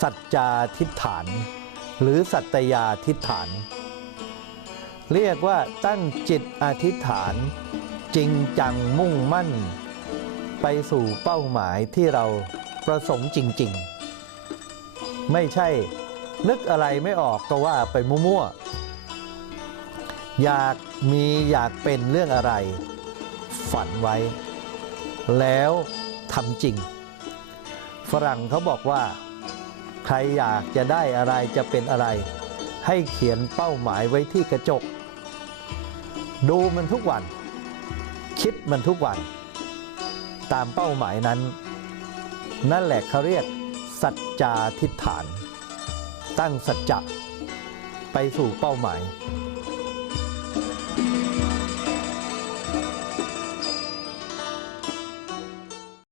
สัจจาทิฏฐาน หรือสัตยาทิฏฐาน เรียกว่าตั้งจิตอธิษฐาน จริงจังมุ่งมั่น ไปสู่เป้าหมายที่เราประสงค์จริง ๆ ไม่ใช่นึกอะไรไม่ออกก็ว่าไปมั่วๆ อยากมีอยากเป็นเรื่องอะไร ฝันไว้ แล้วทำจริง ฝรั่งเขาบอกว่า ใครอยากจะได้อะไรจะเป็นอะไร ให้เขียนเป้าหมายไว้ที่กระจก ดูมันทุกวัน คิดมันทุกวัน ตามเป้าหมายนั้น นั่นแหละเขาเรียกสัจจาทิฏฐาน ตั้งสัจจะไปสู่เป้าหมาย